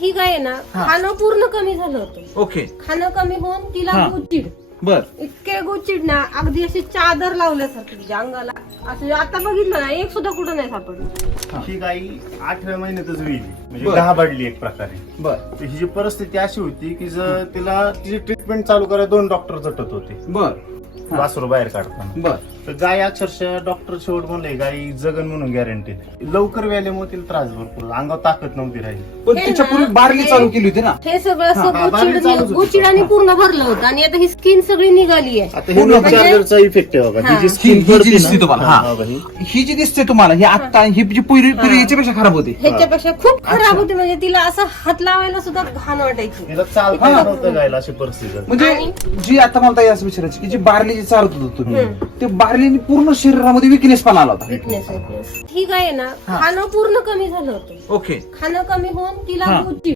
ठीक आहे ना खाणं पूर्ण कमी झालं होतं ओके खाणं कमी होऊन तिला बर इतके गुचिड ना अगदी अशी चादर लावल्यासारखी जांगाला म्हणजे असं आता बघितलं ना एक सुद्धा कुठं नाही सापडलं ही गाई आठव्या महिन्यातच वेली म्हणजे दहा पडली एक प्रकारे बर ही जी परिस्थिती अशी होती की जर तिला तिची ट्रीटमेंट चालू करायला दोन डॉक्टर जटत होते बर वासरू बाहेर काढताना बर तर गाय अक्षरशः डॉक्टर शेवट म्हणले गाय जगन म्हणून गॅरंटी लवकर व्याल्यामुळे तिला त्रास भरपूर अंगावर ताकद नव्हती राहिली पण तिच्या पूर्वी बारली चालू केली होती ना हे सगळं पूर्ण भरलं होतं आणि आता ही स्किन सगळी निघाली आहे चार्जरचा म्हणजे इफेक्ट आहे बाबा ही जी दिसते तुम्हाला ही जी दिसते तुम्हाला ही आता ही जी पुरी पुरी याच्यापेक्षा खराब होती ह्याच्यापेक्षा खूप खराब होती म्हणजे तिला असं हात लावायला सुद्धा घाण वाटायची नव्हतं अशी परिस्थिती म्हणजे जी आता मला असं विचारायची की जी बार्ली जी चालत होत तुम्ही ते बार्लीने पूर्ण शरीरामध्ये विकनेस पण आला होता फिटनेस ठीक आहे ना खाणं पूर्ण कमी झालं होतं ओके खाणं कमी होऊन तिला